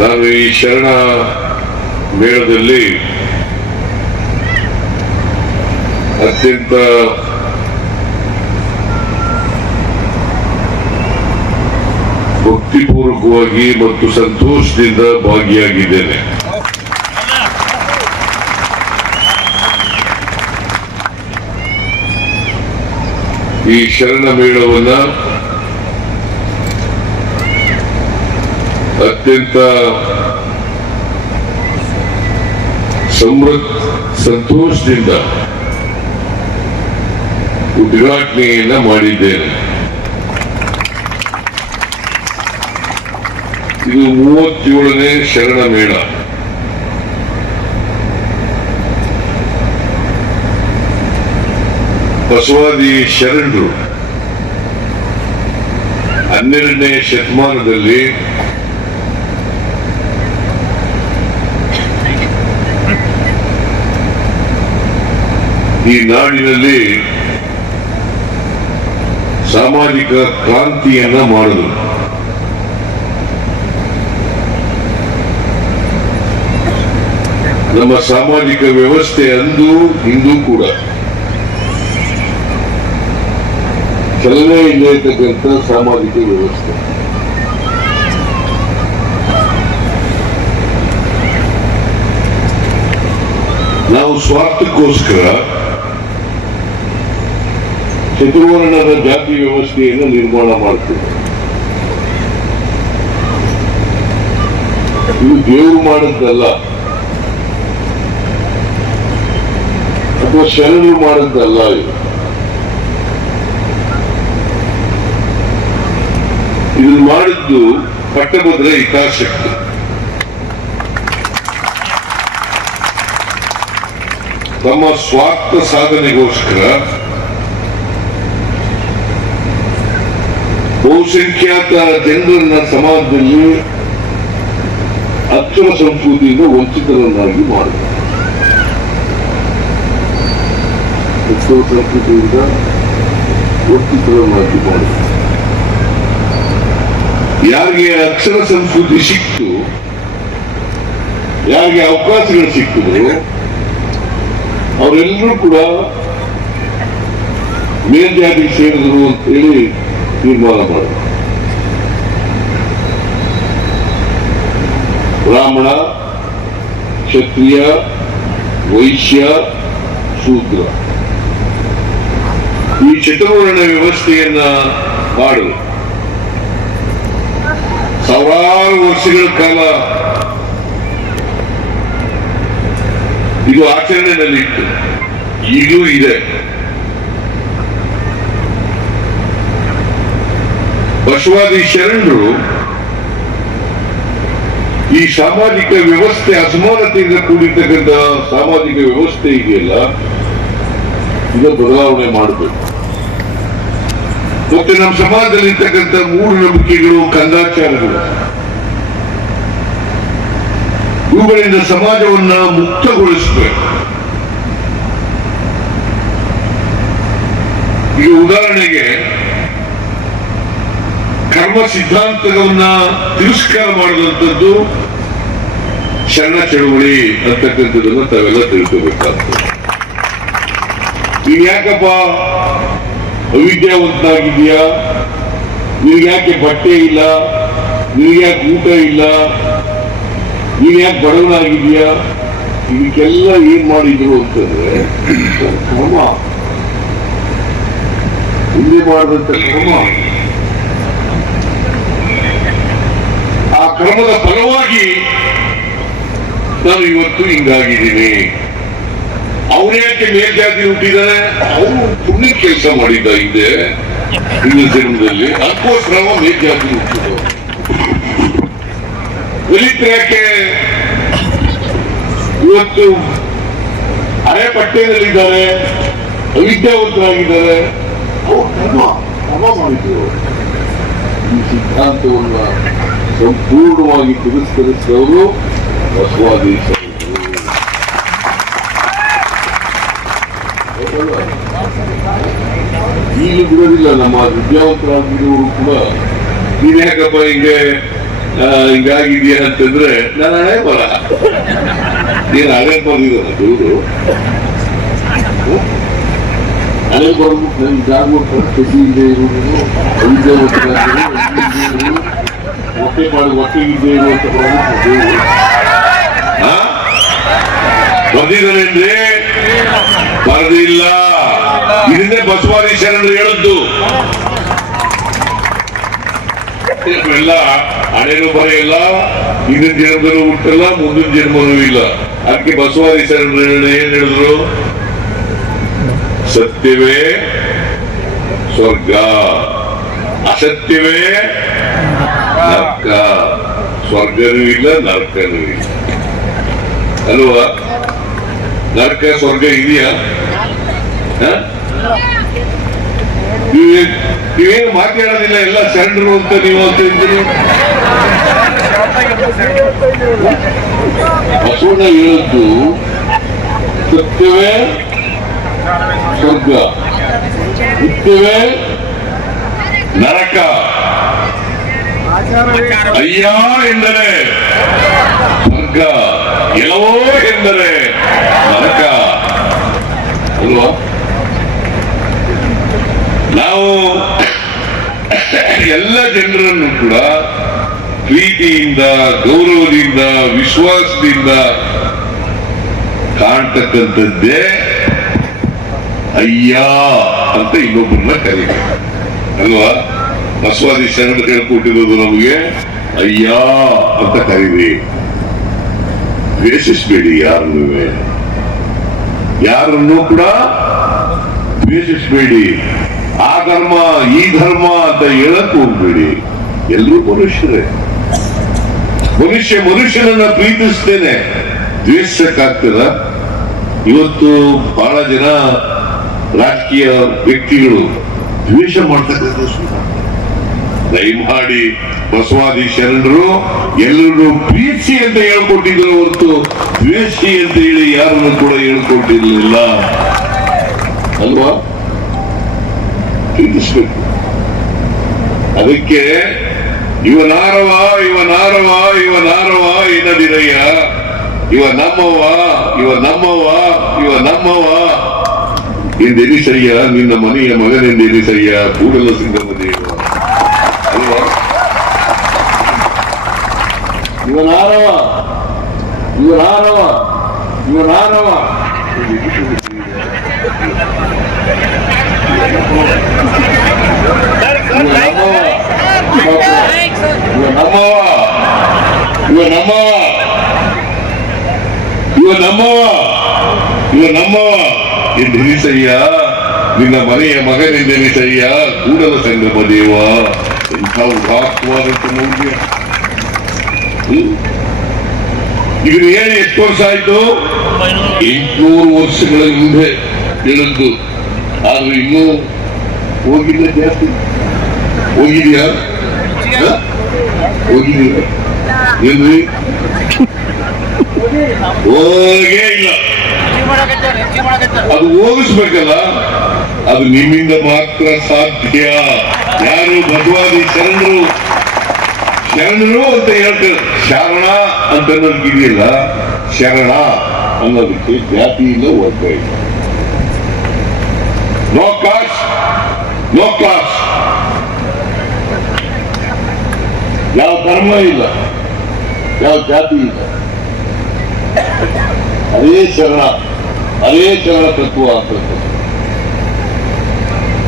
ನಾನು ಈ ಶರಣ ಮೇಳದಲ್ಲಿ ಅತ್ಯಂತ ಭಕ್ತಿಪೂರ್ವಕವಾಗಿ ಮತ್ತು ಸಂತೋಷದಿಂದ ಭಾಗಿಯಾಗಿದ್ದೇನೆ. ಈ ಶರಣ ಮೇಳವನ್ನ ಅತ್ಯಂತ ಸಮೃದ್ಧ ಸಂತೋಷದಿಂದ ಉದ್ಘಾಟನೆಯನ್ನ ಮಾಡಿದ್ದೇನೆ. ಇದು ಮೂವತ್ತೇಳನೇ ಶರಣ ಮೇಳ. ಬಸವಾದಿ ಶರಣರು ಹನ್ನೆರಡನೇ ಶತಮಾನದಲ್ಲಿ ಈ ನಾಡಿನಲ್ಲಿ ಸಾಮಾಜಿಕ ಕ್ರಾಂತಿಯನ್ನ ಮಾಡಿದರು ನಮ್ಮ ಸಾಮಾಜಿಕ ವ್ಯವಸ್ಥೆ ಅಂದು ಇಂದು ಕೂಡ. ಚಲನೆ ಇಲ್ಲ ಇರ್ತಕ್ಕಂಥ ಸಾಮಾಜಿಕ ವ್ಯವಸ್ಥೆ. ನಾವು ಸ್ವಾರ್ಥಕ್ಕೋಸ್ಕರ ಚತುರ್ವರ್ಣದ ಜಾತಿ ವ್ಯವಸ್ಥೆಯನ್ನು ನಿರ್ಮಾಣ ಮಾಡ್ತೇವೆ. ಇದು ದೇವರು ಮಾಡಿದ್ದಲ್ಲ. ಅಥವಾ ಶರಣರು ಮಾಡಿದ್ದಲ್ಲ ಇದು. ಇದನ್ನು ಮಾಡಿದ್ದು ಪಟ್ಟಭದ್ರ ಹಿತಾಸಕ್ತಿ. ತಮ್ಮ ಸ್ವಾರ್ಥ ಸಾಧನೆಗೋಸ್ಕರ ಬಹುಸಂಖ್ಯಾತ ಜನರನ್ನ ಸಮಾಜದಲ್ಲಿ ಅಕ್ಷರ ಸಂಸ್ಕೃತಿಯಿಂದ ವಂಚಿತರನ್ನಾಗಿ ಮಾಡಿದ. ಅಕ್ಷರ ಸಂಸ್ಕೃತಿಯಿಂದ ವಂಚಿತರನ್ನಾಗಿ ಮಾಡಿದ. ಯಾರಿಗೆ ಅಕ್ಷರ ಸಂಸ್ಕೃತಿ ಸಿಕ್ತು, ಯಾರಿಗೆ ಅವಕಾಶಗಳು ಸಿಕ್ಕಿದ್ರು, ಅವರೆಲ್ಲರೂ ಕೂಡ ಮೇಲ್ಜಾತಿಗೆ ಸೇರಿದ್ರು ಅಂತ ಹೇಳಿ ತೀರ್ಮಾನ ಬ್ರಾಹ್ಮಣ, ಕ್ಷತ್ರಿಯ, ವೈಶ್ಯ, ಶೂದ್ರ. ಈ ಚತುರ್ವರ್ಣ ವ್ಯವಸ್ಥೆಯನ್ನ ಮಾಡು. ಸಾವಿರಾರು ವರ್ಷಗಳ ಕಾಲ ಇದು ಆಚರಣೆಯಲ್ಲಿತ್ತು. ಈಗಲೂ ಇದೆ. ಬಸವಾದಿ ಶರಣರು ಈ ಸಾಮಾಜಿಕ ವ್ಯವಸ್ಥೆ ಅಸಮಾನತೆಯಿಂದ ಕೂಡಿರ್ತಕ್ಕಂಥ ಸಾಮಾಜಿಕ ವ್ಯವಸ್ಥೆ ಇದೆಯಲ್ಲ ಈಗ ಬದಲಾವಣೆ ಮಾಡಬೇಕು. ಮತ್ತೆ ನಮ್ಮ ಸಮಾಜದಲ್ಲಿ ಇರ್ತಕ್ಕಂಥ ಮೂಢನಂಬಿಕೆಗಳು, ಕಂದಾಚಾರಗಳು. ಇವುಗಳಿಂದ ಸಮಾಜವನ್ನ ಮುಕ್ತಗೊಳಿಸಬೇಕು. ಈಗ ಉದಾಹರಣೆಗೆ ಕರ್ಮ ಸಿದ್ಧಾಂತವನ್ನ ತಿರಸ್ಕಾರ ಮಾಡಿದಂಥದ್ದು ಶರಣ ಚಳುವಳಿ ಅಂತಕ್ಕಂಥದ್ದನ್ನು ತಾವೆಲ್ಲ ತಿಳ್ಕೋಬೇಕಾಗ್ತದೆ. ನೀನ್ ಯಾಕಪ್ಪ ಅವಿದ್ಯಾವಂತನಾಗಿದೆಯಾ ನಿನ್ಗೆ ಯಾಕೆ ಬಟ್ಟೆ ಇಲ್ಲ? ನಿನ್ಗೆ ಯಾಕೆ ಊಟ ಇಲ್ಲ? ನೀನ್ ಯಾಕೆ ಬಡವನಾಗಿದೆಯಾ ಇದಕ್ಕೆಲ್ಲ ಏನ್ ಮಾಡಿದ್ರು ಅಂತಂದ್ರೆ, ಕ್ರಮ. ಹಿಂದೆ ಮಾಡಿದಂತ ಕ್ರಮ. ಕ್ರಮದ ಫಲವಾಗಿ ನಾನು ಇವತ್ತು ಹಿಂಗಾಗಿದ್ದೀನಿ. ಅವನೇಕೆ ಯಾಕೆ ಮೇಲ್ಜಾತಿ ಹುಟ್ಟಿದ್ದಾರೆ? ಅವನು ಪುಣ್ಯ ಕೆಲಸ ಮಾಡಿದ್ದ ಹಿಂದೆ ಹಿಂದಿನ ಜನ್ಮದಲ್ಲಿ ಅದಕ್ಕೋಸ್ಕರ ಮೇಲ್ಜಾತಿ ಹುಟ್ಟಿದ್ರು ದಲಿತರಕ್ಕೆ ಇವತ್ತು ಹಳೆ ಪಟ್ಟಣದಲ್ಲಿದ್ದಾರೆ ಅವಿದ್ಯಾವಂತರಾಗಿದ್ದಾರೆ. ಅವರು ಮಾಡಿದ್ರು ಈ ಸಿದ್ಧಾಂತವನ್ನ ಸಂಪೂರ್ಣವಾಗಿ ತಿರಸ್ಕರಿಸಿದವರು ಬಸವಾದಿ? ಈಗಲೂ ಬಿಡೋದಿಲ್ಲ ನಮ್ಮ ವಿದ್ಯಾವಂತರಾಗಿರೋರು ಕೂಡ ನೀನ್ ಯಾಕಪ್ಪ ಹಿಂಗೆ ಹಿಂಗಾಗಿದೆಯಾ ಅಂತಂದ್ರೆ ನಾನು ಹಳೆ ಬರ. ನೀನು ಹಳೆ ಬರ್ದಿದ್ದಲ್ಲ ದೇವರು ಹಳೆ ಬರ್ಬಿಟ್ಟು ನನ್ಗೆ ಜಾಗ ಖುಷಿ ಇದೆ ಇರುವುದು. ಐದೇ ಹೊಟ್ಟೆ ಮಾಡಿ ಹೊಟ್ಟೆ ಇದೆ ಇರುವಂತ ಬರ್ದಿದ್ದಾನೇನ್ರಿ ಬರ್ದಿಲ್ಲ. ಇದನ್ನೇ ಬಸವಾದಿ ಶರಣರು ಹೇಳಿದ್ದು. ಎಲ್ಲ ಹಣೆನೂ ಬರೆಯಲ್ಲ ಹಿಂದಿನ ಜನ್ಮದಲ್ಲೂ ಹುಟ್ಟಲ್ಲ, ಮುಂದಿನ ಜನ್ಮನೂ ಇಲ್ಲ. ಅದಕ್ಕೆ ಬಸವಾದಿ ಶರಣರು ಏನ್ ಹೇಳಿದ್ರು? ಸತ್ಯವೇ ಸ್ವರ್ಗ. ಅಸತ್ಯವೇ ನರ್ಕ. ಸ್ವರ್ಗನೂ ಇಲ್ಲ, ನರ್ಕನೂ ಇಲ್ಲ. ಅಲ್ವಾ? ನರಕ, ಸ್ವರ್ಗ ಇದೆಯಾ? ನೀವೇನು ಮಾತಾಡೋದಿಲ್ಲ ಎಲ್ಲ ಸೆಂಡ್ರು ಅಂತ ನೀವು ಅಂತ ಇದ್ದೀರಿ? ಬಸವಣ್ಣ ಹೇಳಿದ್ದು ಸತ್ಯವೇ ಸ್ವರ್ಗ. ನಿತ್ಯವೇ ನರಕ ಅಯ್ಯ, ಎಂದರೆ ಸ್ವರ್ಗ ಎಲ್ಲವೋ ಎಂದರೆ ನಾವು ಎಲ್ಲ ಜನರನ್ನು ಕೂಡ ಪ್ರೀತಿಯಿಂದ, ಗೌರವದಿಂದ, ವಿಶ್ವಾಸದಿಂದ ಕಾಣ್ತಕ್ಕಂಥದ್ದೇ ಅಯ್ಯ ಅಂತ ಇನ್ನೊಬ್ಬರನ್ನ ಕರೀತಾರೆ ಅಲ್ವಾ? ಬಸವಾದಿ ಶರಣ ಹೇಳ್ಕೊಟ್ಟಿರೋದು ನಮಗೆ, ಅಯ್ಯ ಅಂತ ಕರೀರಿ. ದ್ವೇಷಿಸ್ಬೇಡಿ ಯಾರನ್ನು. ಯಾರನ್ನೂ ಕೂಡ ದ್ವೇಷಿಸ್ಬೇಡಿ. ಆ ಧರ್ಮ, ಈ ಧರ್ಮ ಅಂತ ಹೇಳಕ್ ಹೋಗ್ಬೇಡಿ. ಎಲ್ಲರೂ ಮನುಷ್ಯರೇ. ಮನುಷ್ಯ ಮನುಷ್ಯನನ್ನ ಪ್ರೀತಿಸ್ತೇನೆ. ದ್ವೇಷಕ್ಕಾಗ್ತದ? ಇವತ್ತು ಬಹಳ ಜನ ರಾಜಕೀಯ ವ್ಯಕ್ತಿಗಳು ದ್ವೇಷ ಮಾಡ್ತಕ್ಕಂಥ ದಯಮಾಡಿ ಬಸವಾದಿ ಶರಣರು ಎಲ್ಲರೂ ಪ್ರೀತಿ ಅಂತ ಹೇಳ್ಕೊಟ್ಟಿದ್ರು ಹೊರತು ದ್ವೇಷಿ ಅಂತ ಹೇಳಿ ಯಾರನ್ನು ಕೂಡ ಹೇಳ್ಕೊಟ್ಟಿರ್ಲಿಲ್ಲ. ಅಲ್ವಾ? ತಿಳಿಸ್ಬೇಕು ಅದಕ್ಕೆ ಇವನಾರವ ಇವನಾರವ ಇವನಾರವ ನಾರವ, ಇವ ನಮ್ಮವ ಇವ ನಮ್ಮವ ಇವ ನಮ್ಮವ ಎಂದೆನಿಸಯ್ಯ, ನಿನ್ನ ಮನೆಯ ಮಗನೆಂದೆನಿಸಯ್ಯ, ಕೂಡಲ ಸಿಂಗಮ ದೇವ ಅಲ್ವಾ ಇವನಾರವ ಇವನಾರವ ಇವನಾರವ ಇವ ನಮ್ಮವ ಇವ ನಮ್ಮವ ಇವ ನಮ್ಮವ ಇವ ನಮ್ಮವ ಎಂದೆನಿಸಯ್ಯ ನಿನ್ನ ಮನೆಯ ಮಗನೆಂದೆನಿಸಯ್ಯ ಕೂಡಲ ಸಂಗಮ ದೇವ ಎಂಥ ಉದಾತ್ತವಾದಂತ ಮೌಲ್ಯ ಹ್ಮ್? ಇದನ್ನ ಹೇಳಿ ಎಷ್ಟು ವರ್ಷ ಆಯ್ತು. ಎಂಟುನೂರು ವರ್ಷಗಳ ಹಿಂದೆ ಹೇಳಿದ್ದು ಆದ್ರೆ ಇನ್ನೂ ಹೋಗಿಲ್ಲ ಜಾಸ್ತಿ. ಹೋಗಿದ್ಯಾ? ಇಲ್ಲ. ಅದು ಹೋಗಿಸ್ಬೇಕಲ್ಲ. ಅದು ನಿಮ್ಮಿಂದ ಮಾತ್ರ ಸಾಧ್ಯ. ಯಾರು ಭಗವಾದಿ ಶರಣರು ಶರಣರು ಅಂತ ಹೇಳ್ತಾರೆ ಶರಣ ಅಂತ ಅನ್ನೋದಕ್ಕೆ ಇದೆಯಲ್ಲ ಶರಣ ಅನ್ನೋದಕ್ಕೆ ಜಾತಿ ಇಲ್ಲ ವರ್ಗ ಇಲ್ಲ ನೋ ಕಾಸ್ಟ್ ನೋ ಕ್ಲಾಸ್ ಯಾವ ಧರ್ಮ ಇಲ್ಲ, ಯಾವ ಜಾತಿ ಇಲ್ಲ. ಅದೇ ಶರಣ ಅದೇ ಶರಣ ತತ್ವ ಆಗ್ತದೆ.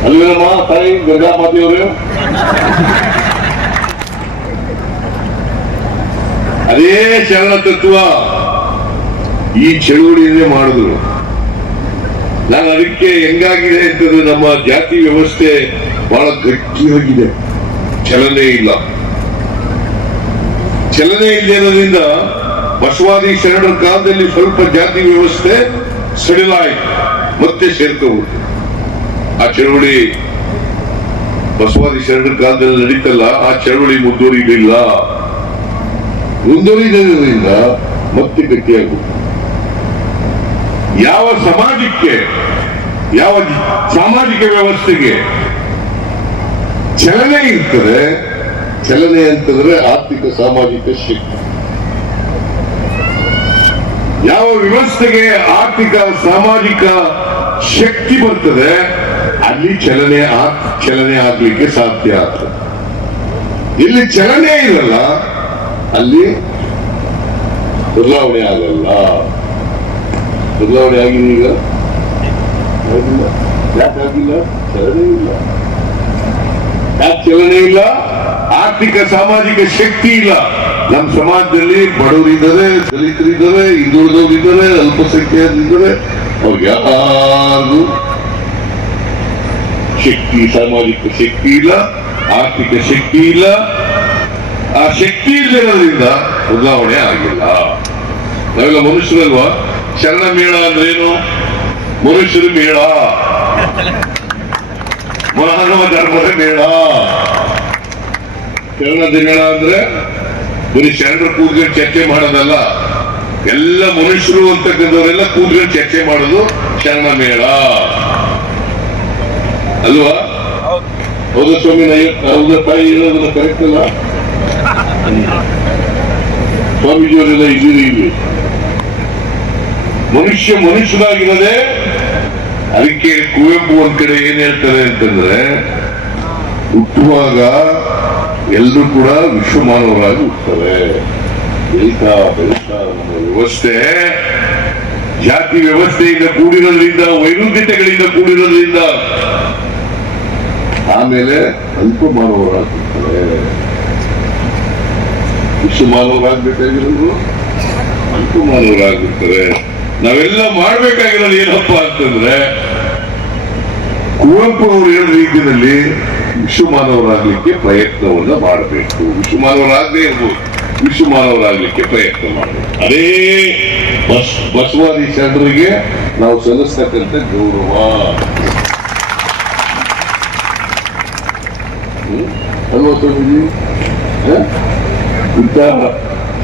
ಅಲ್ವೇನಮ್ಮ ತಾಯಿ ಗಂಗಾಮಾತೆಯವರು ಅದೇ ಶರಣ ತತ್ವ ಈ ಚಳುವಳಿಯನ್ನೇ ಮಾಡಿದ್ರು ನಾನು ಅದಕ್ಕೆ ಹೆಂಗಾಗಿದೆ ಅಂತಂದ್ರೆ ನಮ್ಮ ಜಾತಿ ವ್ಯವಸ್ಥೆ ಬಹಳ ಗಟ್ಟಿಯಾಗಿದೆ. ಚಲನೆ ಇಲ್ಲ. ಚಲನೆ ಇಲ್ಲದ್ರಿಂದ ಬಸವಾದಿ ಶರಣರ ಕಾಲದಲ್ಲಿ ಸ್ವಲ್ಪ ಜಾತಿ ವ್ಯವಸ್ಥೆ ಸಡಿಲಾಯಿತು, ಮತ್ತೆ ಸೇರ್ಕೋಬಹುದು ಆ ಚಳವಳಿ ಬಸವಾದಿ ಶರಣರ ಕಾಲದಲ್ಲಿ ನಡೀತಲ್ಲ, ಆ ಚಳವಳಿ ಮುಂದುವರಿಲಿಲ್ಲ ಮುಂದುವರಿದ್ರಿಂದ ಮತ್ತೆ ಗಟ್ಟಿಯಾಗುತ್ತೆ ಯಾವ ಸಮಾಜಕ್ಕೆ, ಯಾವ ಸಾಮಾಜಿಕ ವ್ಯವಸ್ಥೆಗೆ ಚಲನೆ ಇರ್ತದೆ, ಚಲನೆ ಅಂತಂದ್ರೆ ಆರ್ಥಿಕ, ಸಾಮಾಜಿಕ ಶಕ್ತಿ. ಯಾವ ವ್ಯವಸ್ಥೆಗೆ ಆರ್ಥಿಕ, ಸಾಮಾಜಿಕ ಶಕ್ತಿ ಬರ್ತದೆ, ಅಲ್ಲಿ ಚಲನೆ ಚಲನೆ ಆಗ್ಲಿಕ್ಕೆ ಸಾಧ್ಯ ಆಗ್ತದೆ. ಇಲ್ಲಿ ಚಲನೆ ಇರಲ್ಲ ಅಲ್ಲಿ ಬದಲಾವಣೆ ಆಗಲ್ಲ. ಬದಲಾವಣೆ ಆಗಿದೆ ಈಗ? ಯಾಕೆ ಚಲನೆ ಇಲ್ಲ. ಚಲನೆ ಇಲ್ಲ? ಆರ್ಥಿಕ, ಸಾಮಾಜಿಕ ಶಕ್ತಿ ಇಲ್ಲ. ನಮ್ಮ ಸಮಾಜದಲ್ಲಿ ಬಡವರಿದ್ದಾರೆ, ದಲಿತರಿದ್ದಾರೆ, ಹಿಂದುಳಿದವರಿದ್ದಾರೆ, ಅಲ್ಪಸಂಖ್ಯಾತರಿದ್ದಾರೆ. ಅವ್ರಿಗೆ ಯಾರು? ಶಕ್ತಿ, ಸಾಮಾಜಿಕ ಶಕ್ತಿ ಇಲ್ಲ, ಆರ್ಥಿಕ ಶಕ್ತಿ ಇಲ್ಲ. ಆ ಶಕ್ತಿ ಇಲ್ಲದಿರೋದ್ರಿಂದ ಬದಲಾವಣೆ ಆಗಿಲ್ಲ. ನಾವೆಲ್ಲ ಮನುಷ್ಯರಲ್ವಾ? ಶರಣ ಮೇಳ ಅಂದ್ರೇನು? ಮನುಷ್ಯರ ಮೇಳ. ಮಾನವ ಧರ್ಮದ ಮೇಳ. ಶರಣದ ಮೇಳ ಅಂದ್ರೆ ಬರೀ ಶರಣರು ಕೂತ್ಕೊಂಡು ಚರ್ಚೆ ಮಾಡೋದಲ್ಲ. ಎಲ್ಲ ಮನುಷ್ಯರು ಅಂತಕ್ಕಂಥವರೆಲ್ಲ ಕೂತ್ಕೊಂಡು ಚರ್ಚೆ ಮಾಡೋದು ಶರಣ ಮೇಳ. ಅಲ್ವಾ? ಹೌದು. ಸ್ವಾಮಿ ಹೇಳ್- ತಾಯಿ ಹೇಳೋದನ್ನ ಕರೆಕ್ಟ್ ಅಲ್ಲ? ಸ್ವಾಮೀಜಿಯವರೆಲ್ಲ ಇಲ್ಲಿ. ಮನುಷ್ಯ ಮನುಷ್ಯನಾಗಿರದೆ ಅದಕ್ಕೆ ಕುವೆಂಪು ಒಂದ್ ಕಡೆ ಏನ್ ಹೇಳ್ತಾರೆ ಅಂತಂದ್ರೆ, ಹುಟ್ಟುವಾಗ ಎಲ್ಲರೂ ಕೂಡ ವಿಶ್ವಮಾನವರಾಗಿ ಹುಟ್ಟುತ್ತಾರೆ. ಬೆಳೀತಾ ಬೆಳೀತಾ ನಮ್ಮ ವ್ಯವಸ್ಥೆ. ಜಾತಿ ವ್ಯವಸ್ಥೆಯಿಂದ ಕೂಡಿರೋದ್ರಿಂದ, ವೈರುಧ್ಯತೆಗಳಿಂದ ಕೂಡಿರೋದ್ರಿಂದ ಆಮೇಲೆ ಅಲ್ಪ ಮಾನವರಾಗ್ಬಿಡ್ತಾರೆ ವಿಶ್ವ ಮಾನವರಾಗ್ಬೇಕಾಗಿರೋದು? ಅಲ್ಪ ಮಾನವರಾಗ್ಬಿಡ್ತಾರೆ ನಾವೆಲ್ಲ ಮಾಡ್ಬೇಕಾಗಿರೋದು ಏನಪ್ಪ ಅಂತಂದ್ರೆ, ಕುವೆಂಪು ಅವರು ಹೇಳಿದ ರೀತಿಯಲ್ಲಿ ವಿಶ್ವಮಾನವರಾಗ್ಲಿಕ್ಕೆ ಪ್ರಯತ್ನವನ್ನ ಮಾಡಬೇಕು. ವಿಶ್ವಮಾನವರಾಗದೇ ಇರ್ಬೋದು. ವಿಶ್ವಮಾನವರಾಗ್ಲಿಕ್ಕೆ ಪ್ರಯತ್ನ ಮಾಡಬೇಕು. ಅದೇ ಬಸ್, ಬಸವಾದಿ ಚಂದ್ರಿಗೆ ನಾವು ಸಲ್ಲಿಸ್ತಕ್ಕಂಥ ಗೌರವ? ಅಲ್ವಾ ಸ್ವಾಮೀಜಿ? ಇಂಥ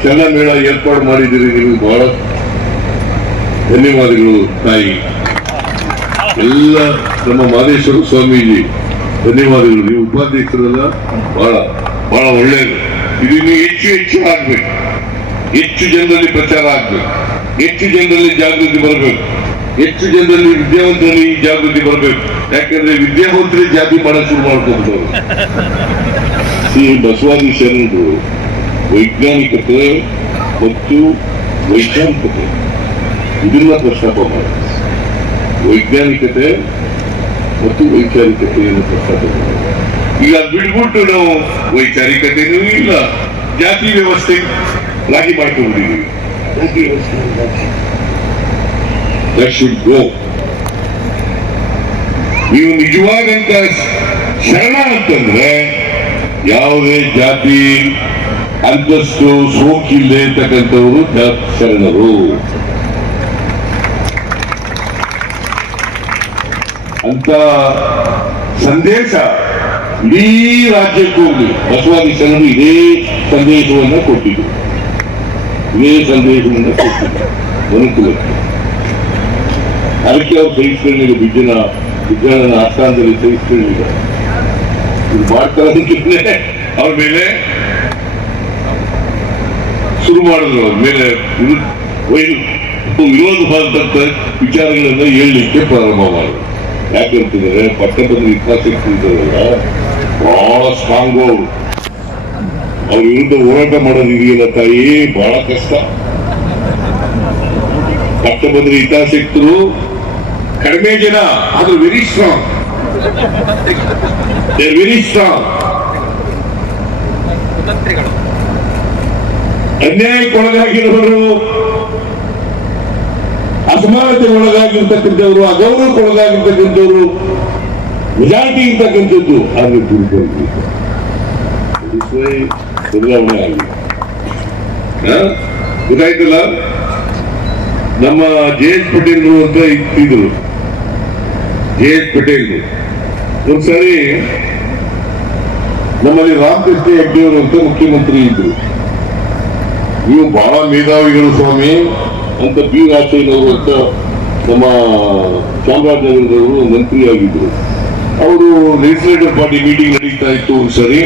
ಶರಣ ಮೇಳ ಏರ್ಪಾಡು ಮಾಡಿದ್ದೀರಿ ನೀವು ಬಹಳ ಧನ್ಯವಾದಗಳು, ತಾಯಿ. ಎಲ್ಲ ನಮ್ಮ ಮಾದೇಶ್ವರ ಸ್ವಾಮೀಜಿ, ಧನ್ಯವಾದಗಳು. ನೀವು ಉಪಾಧ್ಯಕ್ಷರೆಲ್ಲ, ಬಹಳ ಬಹಳ ಒಳ್ಳೆಯದು. ಇದನ್ನು ಹೆಚ್ಚು ಹೆಚ್ಚು ಆಗ್ಬೇಕು. ಹೆಚ್ಚು ಜನರಲ್ಲಿ ಪ್ರಚಾರ ಆಗ್ಬೇಕು. ಹೆಚ್ಚು ಜನರಲ್ಲಿ ಜಾಗೃತಿ ಬರಬೇಕು. ಹೆಚ್ಚು ಜನರಲ್ಲಿ ವಿದ್ಯಾವಂತರಲ್ಲಿ ಜಾಗೃತಿ ಬರಬೇಕು. ಯಾಕಂದ್ರೆ ವಿದ್ಯಾವಂತರೇ ಜಾತಿ ಮಾಡಕ್ ಶುರು ಮಾಡ್ಕೊಂಡ್ರು ಈ ಬಸವಾದಿ ಶರಣರು. ವೈಜ್ಞಾನಿಕತೆ ಮತ್ತು ವೈಜ್ಞಾನಿಕತೆ ಇದನ್ನ ಪ್ರಸ್ತಾಪ ಮಾಡಿ ವೈಜ್ಞಾನಿಕತೆ ಮತ್ತು ವೈಚಾರಿಕತೆಯನ್ನು ಪ್ರಸ್ತಾಪ ಮಾಡಿ ಈಗ ಅದ್ ಬಿಟ್ಬಿಟ್ಟು ನಾವು ವೈಚಾರಿಕತೆನೂ ಇಲ್ಲ ಜಾತಿ ವ್ಯವಸ್ಥೆ ರಾಗಿ ಮಾಡ್ಕೊಂಡಿದ್ದೀವಿ ಜಾತಿ ವ್ಯವಸ್ಥೆ That should go. ನೀವು ನಿಜವಾದಂತ ಶರಣ ಅಂತಂದ್ರೆ ಯಾವುದೇ ಜಾತಿ ಅಂತಸ್ತು ಸೋಕಿಲ್ಲದೆ ಇರ್ತಕ್ಕಂಥವರು ಜಾ- ಶರಣರು. ಅಂತ ಸಂದೇಶ ಇಡೀ ರಾಜ್ಯಕ್ಕೂ ಹೋಗಿ ಬಸವಾದಿ ಶರಣರು ಇದೇ ಸಂದೇಶವನ್ನ ಕೊಟ್ಟಿದ್ರು. ಇದೇ ಸಂದೇಶವನ್ನು ಕೊಟ್ಟಿದ್ರು. ಬದುಕುವಂತೆ ಅದಕ್ಕೆ ಅವ್ರು ಸಹಿಸ್ಕೊಳ್ಳಿಲ್ಲ ಬಿಜ್ಜನ ವಿಜ್ಞಾನನ ಆಸ್ಥಾನದಲ್ಲಿ ಸಹಿಸ್ಕೊಳ್ಳಿಲ್ಲ ಇದು ಮಾಡ್ತಾರೆ ಅವ್ರ ಮೇಲೆ ಶುರು ಮಾಡಿದ್ರು. ಮೇಲೆ ವಿರೋಧ ಬಂದಂತ ವಿಚಾರಗಳನ್ನ ಹೇಳಲಿಕ್ಕೆ ಪ್ರಾರಂಭ ಮಾಡಿದ್ರು. ಯಾಕಂತಂದ್ರೆ ಪಟ್ಟಣದಲ್ಲಿ ಇದ್ದಾರಲ್ಲ ಬಹಳ ಸ್ಟ್ರಾಂಗ್ ಅವರು. ಅವ್ರ ವಿರುದ್ಧ ಹೋರಾಟ ಮಾಡೋದು ಇದೆಯಲ್ಲ ತಾಯಿ? ಬಹಳ ಕಷ್ಟ. ಪಟ್ಟಭದ್ರ ಹಿತಾಸಕ್ತರು ಕಡಿಮೆ ಜನ, ಆದ್ರೆ ವೆರಿ ಸ್ಟ್ರಾಂಗ್ ವೆರಿ ಸ್ಟ್ರಾಂಗ್ ಅನ್ಯಾಯಕ್ಕೆ ಒಳಗಾಗಿರುವವರು ಅಸಮಾನತೆ ಒಳಗಾಗಿರ್ತಕ್ಕಂಥವ್ರು ಅಗೌರವಕ್ಕೆ ಒಳಗಾಗಿರ್ತಕ್ಕಂಥವ್ರು ಮೆಜಾರಿಟಿ ಇರ್ತಕ್ಕಂಥದ್ದು ಆದ್ರೆ ದುರ್ಬಲ? ಗೊತ್ತಾಯ್ತಲ್ಲ? ನಮ್ಮ ಜೆ ಎಸ್ ಪಟೇಲ್ ಅಂತ ಇದ್ರು. ಜೆ ಎಸ್ ಪಟೇಲ್ ಒಂದ್ಸರಿ ನಮ್ಮಲ್ಲಿ ರಾಮಕೃಷ್ಣ ಹೆಗ್ಡೆಯವರು ಅಂತ ಮುಖ್ಯಮಂತ್ರಿ ಇದ್ರು. ನೀವು ಬಹಳ ಮೇಧಾವಿಗಳು ಸ್ವಾಮಿ ಅಂತ ಬಿ ರಾಜಯ್ಯನವರು ಅಂತ ನಮ್ಮ ಚಾಮರಾಜನಗರದವರು ಮಂತ್ರಿಯಾಗಿದ್ರು. ಅವರು ಲೆಜಿಸ್ಲೇಟಿವ್ ಪಾರ್ಟಿ ಮೀಟಿಂಗ್ ನಡೀತಾ ಇತ್ತು ಒಂದ್ಸರಿ.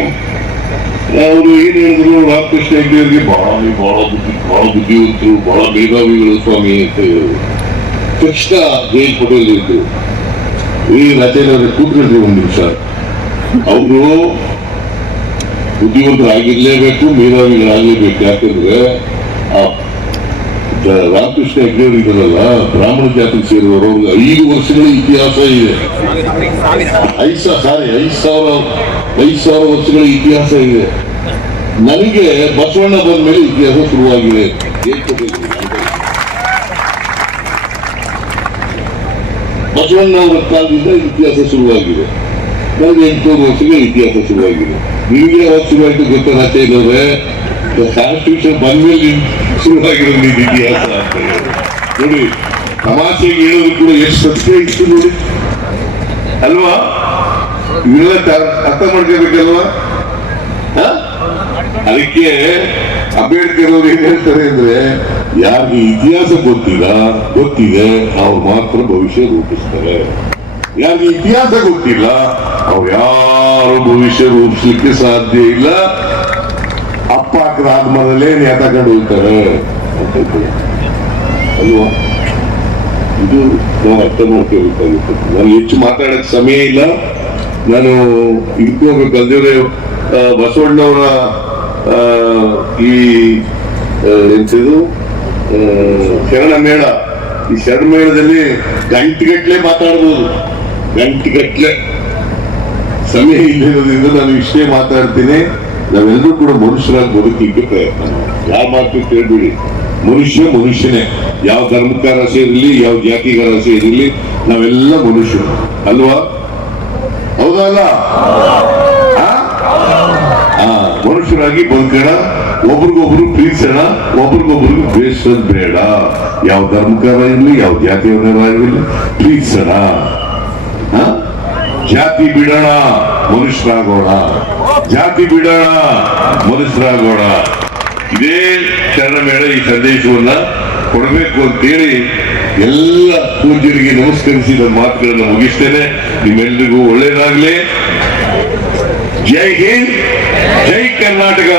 ಅವರು ಏನ್ ಹೇಳಿದ್ರು? ರಾಮಕೃಷ್ಣ ಹೆಗ್ಡೆಯವರಿಗೆ ಬಹಳ ಬಹಳ ಬುದ್ಧಿ, ಬಹಳ ಬುದ್ಧಿವಂತರು, ಬಹಳ ಮೇಧಾವಿಗಳು ಸ್ವಾಮಿ ಅಂತ ಹೇಳಿದ್ರು. ತಕ್ಷಣ ಜೈಲ್ ಪಟೇಲ್ ಇದ್ರು ಈ ರಚನೆ ಕೂತ್ಕೊಂಡ್ರಿ ಒಂದು ನಿಮಿಷ. ಅವರು ಬುದ್ಧಿವಂತರಾಗಿರ್ಲೇಬೇಕು ಮೇಧಾವಿಗಳಾಗಲೇಬೇಕು ಯಾಕಂದ್ರೆ, ಆ ರಾಮಕೃಷ್ಣ ಹೆಗ್ಡೆಯವರು ಇದ್ದಾರಲ್ಲ ಬ್ರಾಹ್ಮಣ ಜಾತಿಗೆ ಸೇರಿದವರು ಅವ್ರಿಗೆ ಐದು ವರ್ಷಗಳ ಇತಿಹಾಸ ಇದೆ. ಐದು ಸಾರಿ, ಐದು ಸಾವಿರ ಐದು ಸಾವಿರ ವರ್ಷಗಳ ಇತಿಹಾಸ ಇದೆ. ನನಗೆ ಬಸವಣ್ಣ ಬಂದ ಮೇಲೆ ಇತಿಹಾಸ ಶುರುವಾಗಿದೆ. ಬಸವಣ್ಣ ಅವರ ಕಾಲದಿಂದ ಇತಿಹಾಸ ಶುರುವಾಗಿದೆ. ನನಗೆ ಎಂಟುನೂರು ವರ್ಷಗಳ ಇತಿಹಾಸ ಶುರುವಾಗಿದೆ ನಿಮಗೆ ಯಾವತ್ತು ಶುರುವಾಯಿತು ಗೊತ್ತಾಗತ್ತೆ ಇಲ್ಲದ್ರೆ ಕಾನ್ಸ್ಟಿಟ್ಯೂಷನ್ ಬಂದ್ಮೇಲೆ ಶುರುವಾಗಿರೋದು ಇದು ಇತಿಹಾಸ ಅಂತ. ನೋಡಿ, ತಮಾಷೆಗೆ ಹೇಳೋದು ಕೂಡ ಎಷ್ಟು ಸತ್ಯ ಇತ್ತು ನೋಡಿ. ಅಲ್ವಾ? ಇವೆಲ್ಲ ಅರ್ಥ ಮಾಡ್ಕೋಬೇಕಲ್ವಾ? ಅದಕ್ಕೆ ಅಂಬೇಡ್ಕರ್ ಅವರು ಏನ್ ಹೇಳ್ತಾರೆ ಅಂದ್ರೆ, ಯಾರಿಗೆ ಇತಿಹಾಸ ಗೊತ್ತಿಲ್ಲ, ಗೊತ್ತಿದೆ, ಅವ್ರು ಮಾತ್ರ ಭವಿಷ್ಯ ರೂಪಿಸ್ತಾರೆ. ಯಾರಿಗೆ ಇತಿಹಾಸ ಗೊತ್ತಿಲ್ಲ ಅವ್ರು ಯಾರು ಭವಿಷ್ಯ ರೂಪಿಸ್ಲಿಕ್ಕೆ ಸಾಧ್ಯ ಇಲ್ಲ. ಅಪ್ಪ ಹಾಕಿದ ಆದ್ಮೇಲೆ ಹೋಗ್ತಾರೆ ಅಂತ ಹೇಳ್ತಾರೆ. ಅಲ್ವಾ? ಇದು ನಾವು ಅರ್ಥ ಮಾಡ್ಕೋಬೇಕಾಗಿತ್ತು ನಾನು ಹೆಚ್ಚು ಮಾತಾಡಕ್ ಸಮಯ ಇಲ್ಲ. ನಾನು ಇಟ್ಕೋಬೇಕು ಅಲ್ದೇವ್ರೆ ಬಸವಣ್ಣವರ ಈ ಎಂತಿದು? ಶರಣ ಮೇಳ. ಈ ಶರಣ ಮೇಳದಲ್ಲಿ ಗಂಟೆಗಟ್ಲೆ ಮಾತಾಡ್ಬೋದು. ಗಂಟೆಗಟ್ಲೆ ಸಮಯ ಇಲ್ಲಿರೋದ್ರಿಂದ ನಾನು ಇಷ್ಟೇ ಮಾತಾಡ್ತೀನಿ. ನಾವೆಲ್ಲರೂ ಕೂಡ ಮನುಷ್ಯರಾಗಿ ಬದುಕಲಿಕ್ಕೆ ಪ್ರಯತ್ನ ಯಾವ ಮಾತು ಕೇಳ್ಬಿಡಿ. ಮನುಷ್ಯ ಮನುಷ್ಯನೇ. ಯಾವ ಧರ್ಮಕಾರ ಇರಲಿ ಯಾವ ಜಾತಿಗಾರ ಇರಲಿ ನಾವೆಲ್ಲ ಮನುಷ್ಯರು. ಅಲ್ವಾ? ಹೌದಲ್ಲ? ಆ, ಮನುಷ್ಯರಾಗಿ ಬದುಕೋಣ. ಒಬ್ರಿಗೊಬ್ರು ಪ್ರೀತಿಸೋಣ. ಒಬ್ರಿಗೊಬ್ರಿಗೆ ಬೇಸೋದ್ ಬೇಡ. ಯಾವ ಧರ್ಮಕಾರ ಇರಲಿ ಯಾವ ಜಾತಿಯವರ ಇರಲಿ ಪ್ರೀತಿಸೋಣ? ಜಾತಿ ಬಿಡೋಣ, ಮನುಷ್ಯರಾಗೋಣ. ಜಾತಿ ಬಿಡೋಣ, ಮನುಷ್ಯರಾಗೋಣ. ಇದೇ ಶರಣ ಮೇಳ ಈ ಸಂದೇಶವನ್ನ ಕೊಡಬೇಕು ಅಂತೇಳಿ ಎಲ್ಲ ಪೂಜ್ಯರಿಗೆ ನಮಸ್ಕರಿಸಿ ನನ್ನ ಮಾತುಗಳನ್ನು ಮುಗಿಸ್ತೇನೆ. ನಿಮ್ಮೆಲ್ಲರಿಗೂ ಒಳ್ಳೇದಾಗ್ಲಿ. ಜೈ ಹಿಂದ್, ಜೈ ಕರ್ನಾಟಕ.